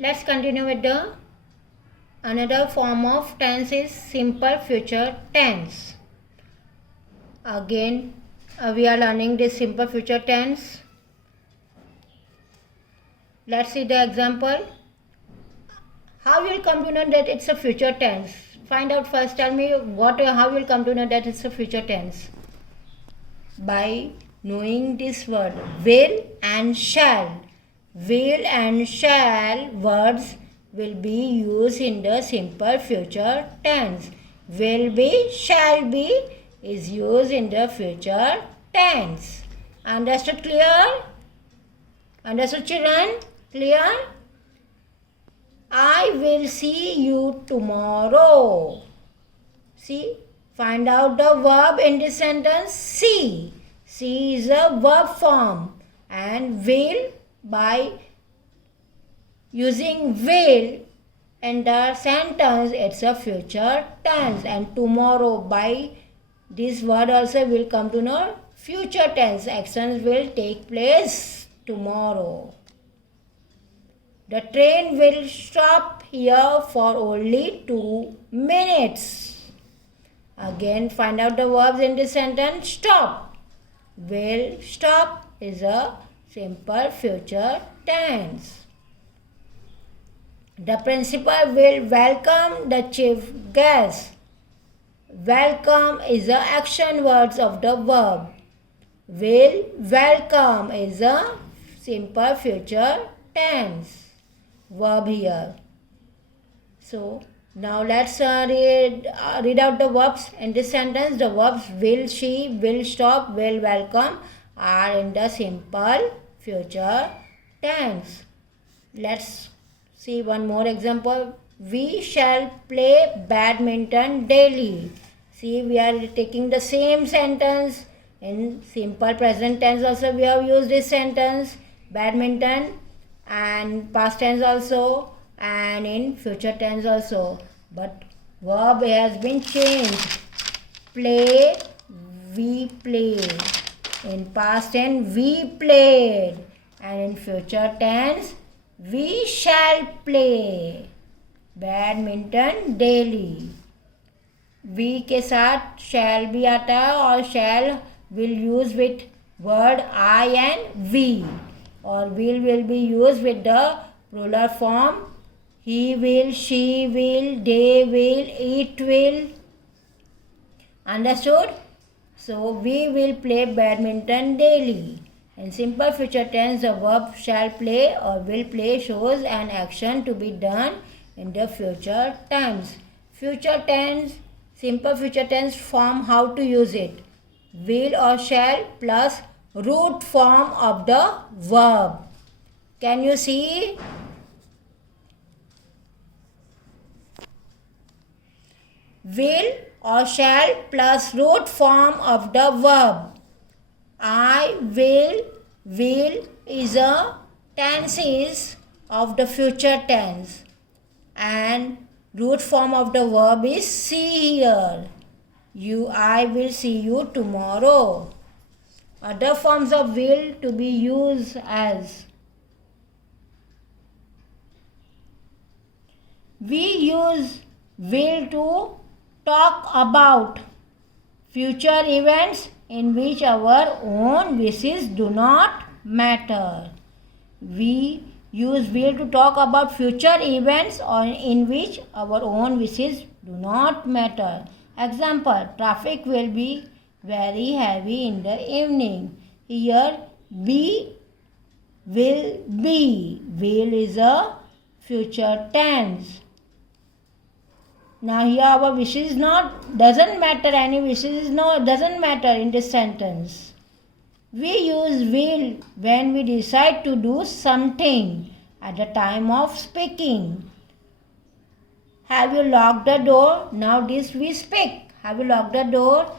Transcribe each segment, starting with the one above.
Let's continue with the another form of tense is simple future tense. Again, we are learning this simple future tense. Let's see the example. How you will come to know that it's a future tense? Find out first. Tell me how you will come to know that it's a future tense. By knowing this word will and shall. Will and shall words will be used in the simple future tense. Will be, shall be is used in the future tense. Understood? Clear? Understood, children? Clear? I will see you tomorrow. See, find out the verb in this sentence. See. See is a verb form, and will, by using will in the sentence, it's a future tense, and tomorrow by this word also will come to know future tense. Actions will take place tomorrow. The train will stop here for only 2 minutes. Again, find out the verbs in this sentence. Stop. Will stop is a simple future tense. The principal will welcome the chief guest. Welcome is the action words of the verb. Will welcome is a simple future tense verb here. So now let's read out the verbs in this sentence. The verbs will, she, will stop, will welcome are in the simple future tense. Let's see one more example. We shall play badminton daily. See, we are taking the same sentence. In simple present tense also we have used this sentence, badminton, and past tense also, and in future tense also. But verb has been changed. Play, we play. In past tense, we played. And in future tense, we shall play badminton daily. We के साथ shall भी आता है और shall will use with word I and we, or will be used with the plural form he will, she will, they will, it will. Understood? So we will play badminton daily. In simple future tense, the verb shall play or will play shows an action to be done in the future tense. Future tense, simple future tense form, how to use it? Will or shall plus root form of the verb. Can you see? Will or shall plus root form of the verb. I will is a tense of the future tense, and root form of the verb is see here. I will see you tomorrow. Other forms of will to be used as we use will to talk about future events in which our own wishes do not matter. We use will to talk about future events or in which our own wishes do not matter. Example, traffic will be very heavy in the evening. Here, be will be. Will is a future tense. Now here our wishes doesn't matter. Any wishes doesn't matter in this sentence. We use will when we decide to do something at the time of speaking. Have you locked the door? Now this we speak. Have you locked the door?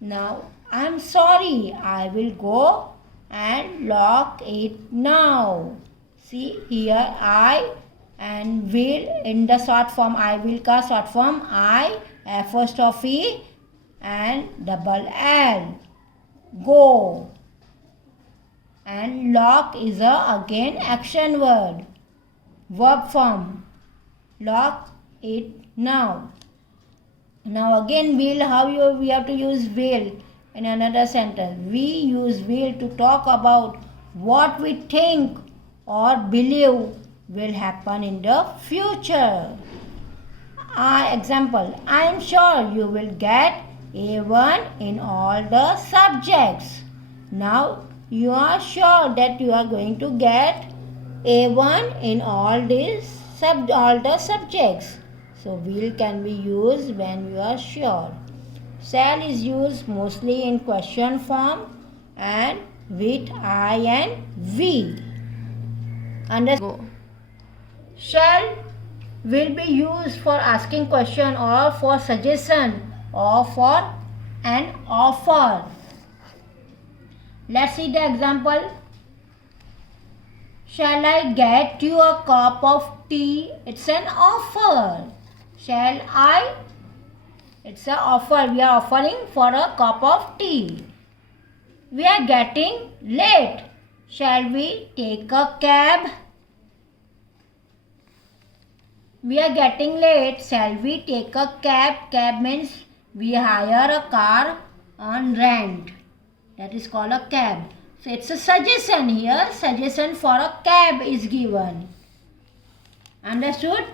Now I am sorry. I will go and lock it now. See here I and will in the short form. I will ka short form I apostrophe and double L. Go. And lock is a again action word. verb form. Lock it now. Now again will, we have to use will in another sentence. We use will to talk about what we think or believe will happen in the future. Example, I am sure you will get A1 in all the subjects. Now you are sure that you are going to get A1 in all the subjects. So will can be used when you are sure. Shall is used mostly in question form and with I and we. Understand? Shall will be used for asking question or for suggestion or for an offer. Let's see the example. Shall I get you a cup of tea? It's an offer. Shall I? It's an offer. We are offering for a cup of tea. We are getting late. Shall we take a cab? We are getting late. Shall we take a cab? Cab means we hire a car on rent. That is called a cab. So it's a suggestion here. Suggestion for a cab is given. Understood?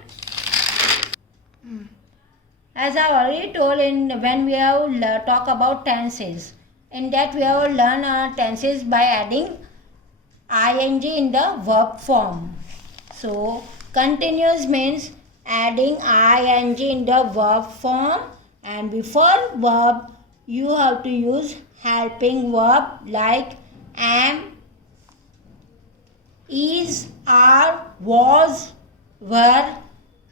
As I already told when we have talk about tenses. In that we have learned tenses by adding ing in the verb form. So continuous means adding ing in the verb form, and before verb you have to use helping verb like am, is, are, was, were,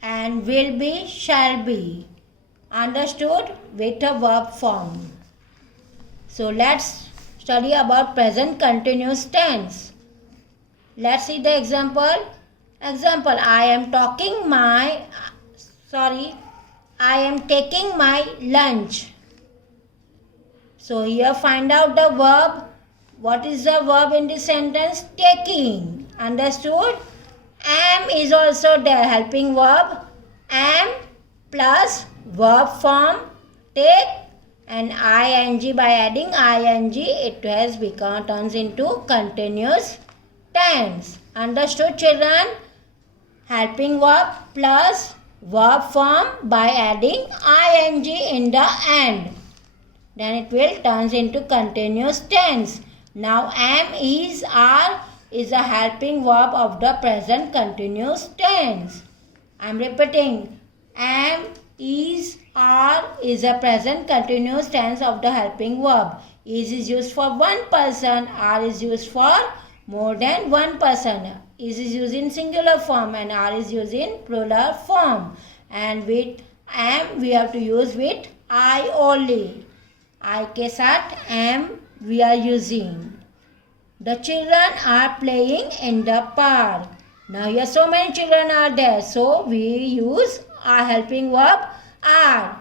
and will be, shall be. Understood? With a verb form. So let's study about present continuous tense. Let's see the example. Example, I am taking my lunch. So here find out the verb. What is the verb in this sentence? Taking. Understood? Am is also there, helping verb. Am plus verb form take and ing. By adding ing it has turns into continuous tense. Understood, children? Helping verb plus verb form by adding ing in the end. Then it will turns into continuous tense. Now am, is, are is a helping verb of the present continuous tense. I am repeating. Am, is, are is a present continuous tense of the helping verb. Is used for one person, are is used for more than one person. Is used in singular form and are is used in plural form. And with am we have to use with I only. I के साथ am we are using. The children are playing in the park. Now here so many children are there. So we use our helping verb are.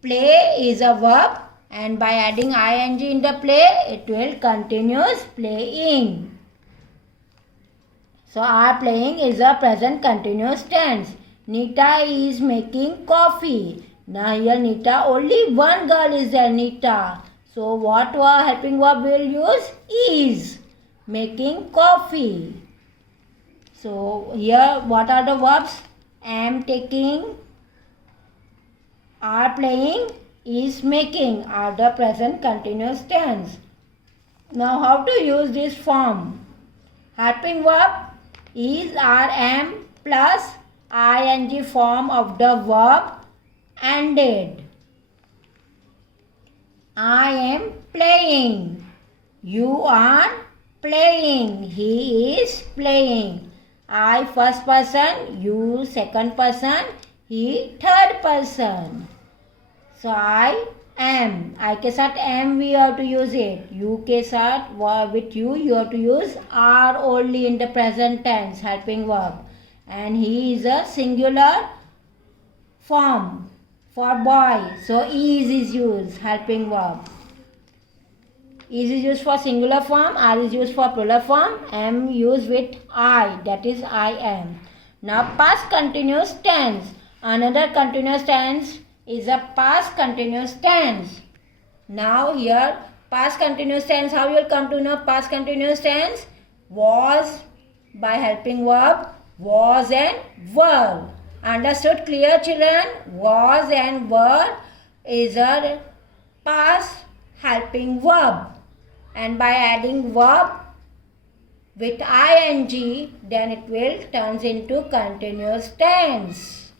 Play is a verb and by adding ing in the play it will continuous playing. So are playing is a present continuous tense. Nita is making coffee. Now here Nita, only one girl is there, Nita. So what helping verb will use? Is. Making coffee. So here what are the verbs? Am taking, are playing, is making are the present continuous tense. Now how to use this form? Helping verb is, are, am plus ing form of the verb ended. I am playing. You are playing. He is playing. I first person, you second person, he third person. So I am. I के साथ am we have to use it. You के साथ with you have to use are only in the present tense helping verb. And he is a singular form for boy. So is used helping verb. Is used for singular form, are is used for plural form, am used with I, that is I am. Now past continuous tense. Another continuous tense is a past continuous tense. Now here past continuous tense, how you will come to know past continuous tense? Was by helping verb, was and were. Understood clear children? Was and were is a past helping verb, and by adding verb with ing, then it will turns into continuous tense.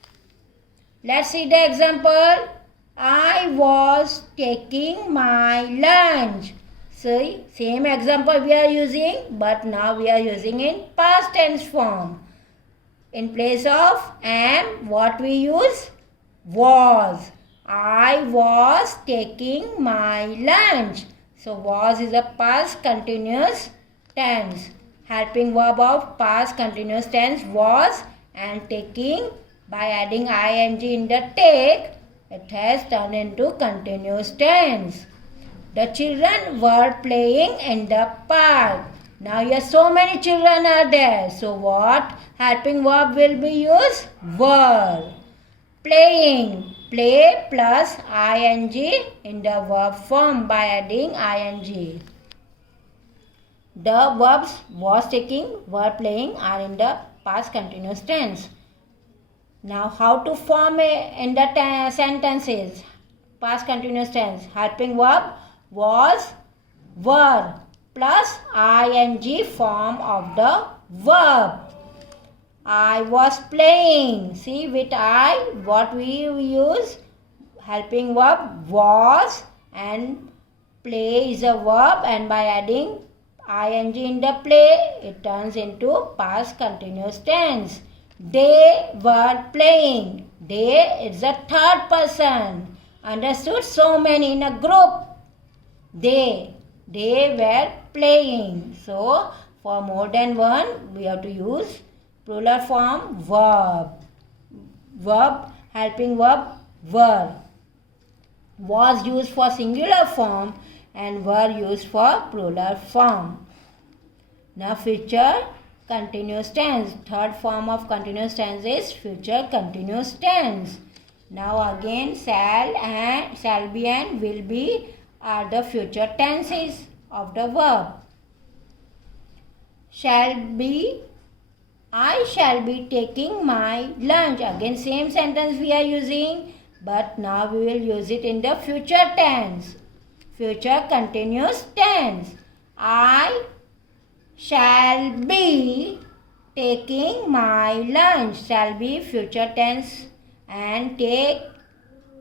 Let's see the example. I was taking my lunch. See, same example we are using, but now we are using in past tense form. In place of am, what we use? Was. I was taking my lunch. So was is a past continuous tense. Helping verb of past continuous tense was, and taking, by adding ing in the take, it has turned into continuous tense. The children were playing in the park. Now here so many children are there. So what helping verb will be used? Were. Playing. Play plus ing in the verb form by adding ing. The verbs was taking, were playing are in the past continuous tense. Now how to form in the sentences? Past continuous tense. Helping verb was, were plus ing form of the verb. I was playing. See, with I, what we use? Helping verb was, and play is a verb, and by adding ing in the play, it turns into past continuous tense. They were playing. They is a third person. Understood? So many in a group. They were playing. So for more than one, we have to use plural form verb. Verb, helping verb, were. Was used for singular form and were used for plural form. Now future continuous tense. Third form of continuous tense is future continuous tense. Now again shall be and will be are the future tenses of the verb. Shall be, I shall be taking my lunch. Again same sentence we are using, but now we will use it in the future tense. Future continuous tense. I shall be taking my lunch. Shall be future tense, and take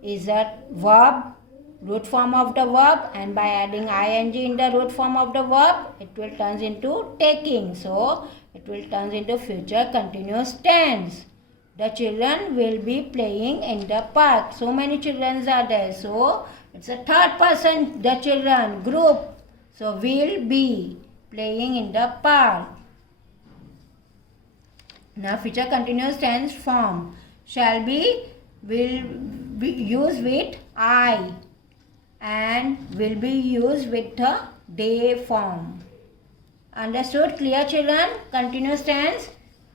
is a verb, root form of the verb, and by adding ing in the root form of the verb, it will turn into taking. So it will turn into future continuous tense. The children will be playing in the park. So many children are there. So it's a third person, the children, group. So will be playing in the park. Now future continuous tense form. Shall be will be used with I, and will be used with the they form. Understood? Clear children? Continuous tense.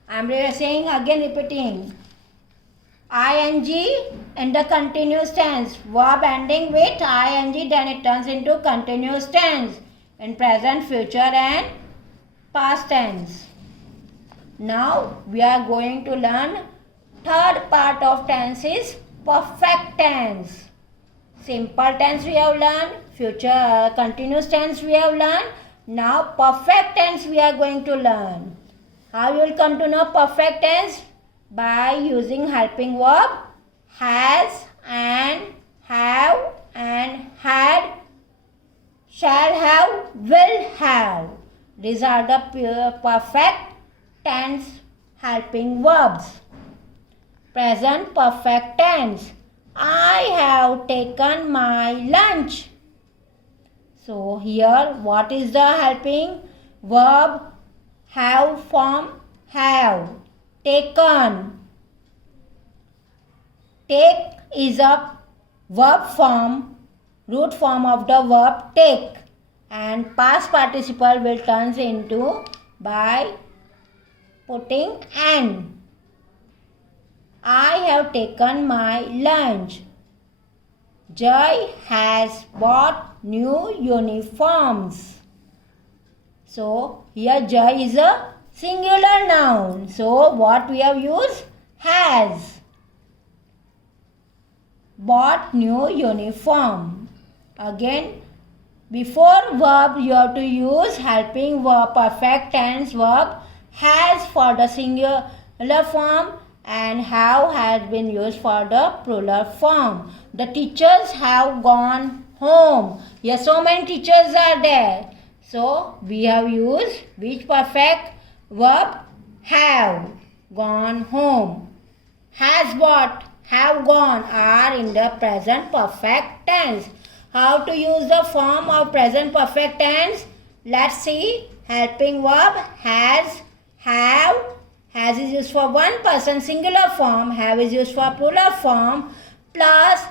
I am saying again, repeating. ing in the continuous tense. Verb ending with ing, then it turns into continuous tense in present, future and past tense. Now we are going to learn third part of tense is perfect tense. Simple tense we have learned, future continuous tense we have learned. Now perfect tense we are going to learn. How you will come to know perfect tense? By using helping verb has and have and had, shall have, will have. These are the perfect tense helping verbs. Present perfect tense. I have taken my lunch. So here what is the helping verb? Have form have. Taken. Take is a verb form, root form of the verb take, and past participle will turn into by putting an. have taken my lunch. Jai has bought new uniforms. So here Jai is a singular noun. So what we have used? Has. Bought new uniform. Again, before verb you have to use helping verb, perfect tense verb has for the singular form and have has been used for the plural form. The teachers have gone home. Here so many teachers are there. So we have used which perfect verb? Have gone home. Has bought, have gone are in the present perfect tense. How to use the form of present perfect tense? Let's see. Helping verb has, have. Has is used for one person, singular form. Have is used for plural form. Plus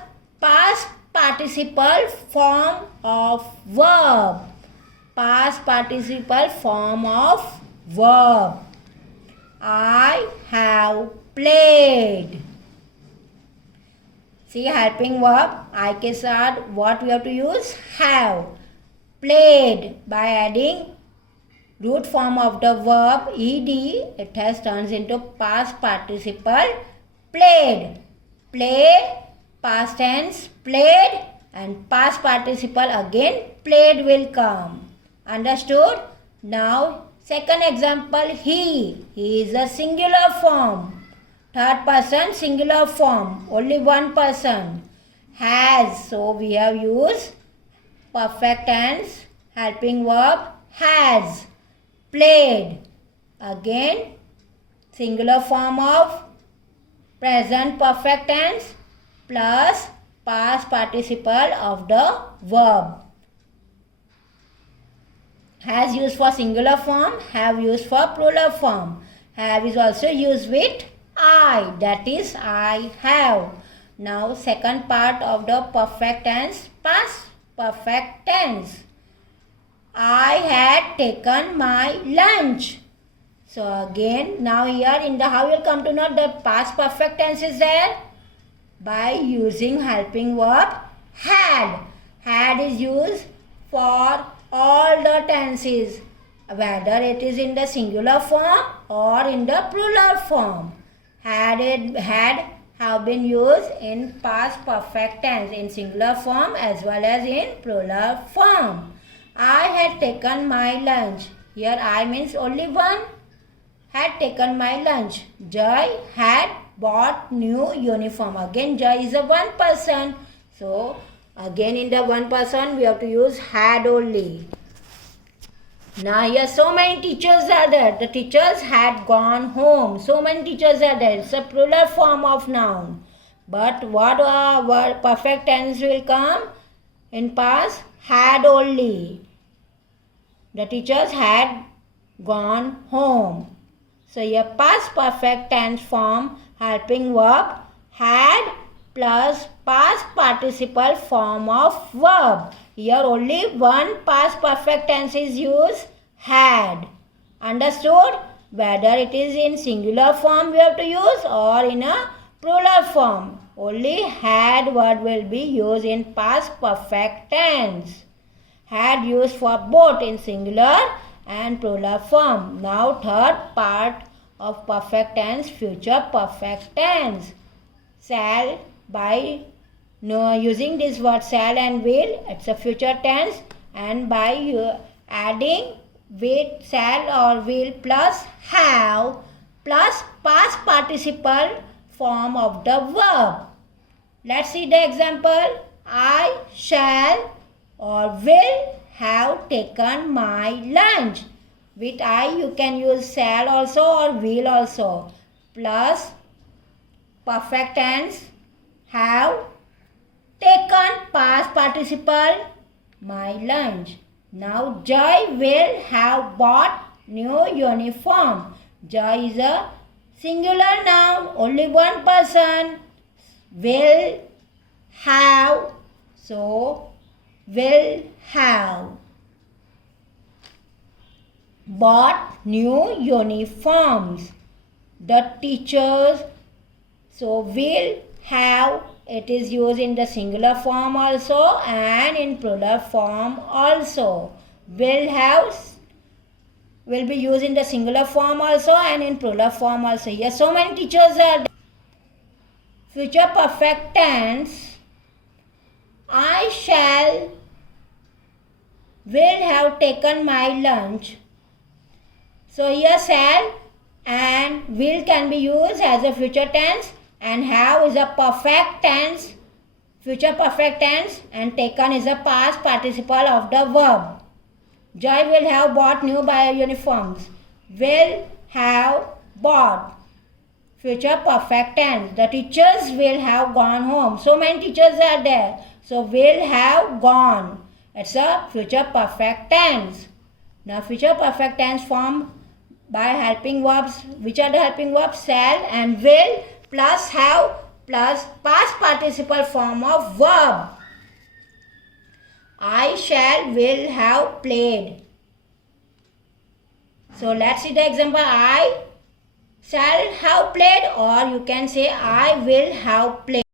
past participle form of verb. Past participle form of verb. I have played. See, helping verb I के साथ what we have to use? Have. Played by adding root form of the verb ed, it has turns into past participle played. Play, past tense played, and past participle again played will come. Understood? Now second example, he is a singular form. Third person singular form, only one person. Has, so we have used perfect tense helping verb has. Played, again singular form of present perfect tense plus past participle of the verb. Has used for singular form, have used for plural form. Have is also used with I, that is I have. Now second part of the perfect tense, past perfect tense. I had taken my lunch. So again, now here in the how you will come to know the past perfect tense is there? By using helping verb had. Had is used for all the tenses, whether it is in the singular form or in the plural form. Had have been used in past perfect tense in singular form as well as in plural form. I had taken my lunch. Here I means only one. Had taken my lunch. Jai had bought new uniform. Again Jai is a one person. So again in the one person we have to use had only. Now here so many teachers are there. The teachers had gone home. So many teachers are there. It's a plural form of noun. But what perfect tense will come? In past, had only. The teachers had gone home. So here past perfect tense form helping verb had plus past participle form of verb. Here only one past perfect tense is used, had. Understood? Whether it is in singular form we have to use or in a plural form. Only had word will be used in past perfect tense. Had used for both in singular and plural form. Now third part of perfect tense, future perfect tense. Shall, by using this word shall and will, it's a future tense, and by adding with shall or will plus have plus past participle form of the verb. Let's see the example. I shall or will have taken my lunch. With I you can use shall also or will also. Plus perfect tense have taken past participle my lunch. Now Jai will have bought new uniform. Jai is a singular noun, only one person. Will have, so will have bought new uniforms. The teachers So will have, it is used in the singular form also and in plural form also. Will have will be used in the singular form also and in plural form also. Here so many teachers are there. Future perfect tense. I shall will have taken my lunch. So here shall and will can be used as a future tense and have is a perfect tense, future perfect tense, and taken is a past participle of the verb. Joy will have bought new bio-uniforms. Will have bought, future perfect tense. The teachers will have gone home. So many teachers are there. So will have gone. It's a future perfect tense. Now future perfect tense formed by helping verbs. Which are the helping verbs? Shall and will plus have plus past participle form of verb. I shall will have played. So let's see the example. I shall have played, or you can say I will have played.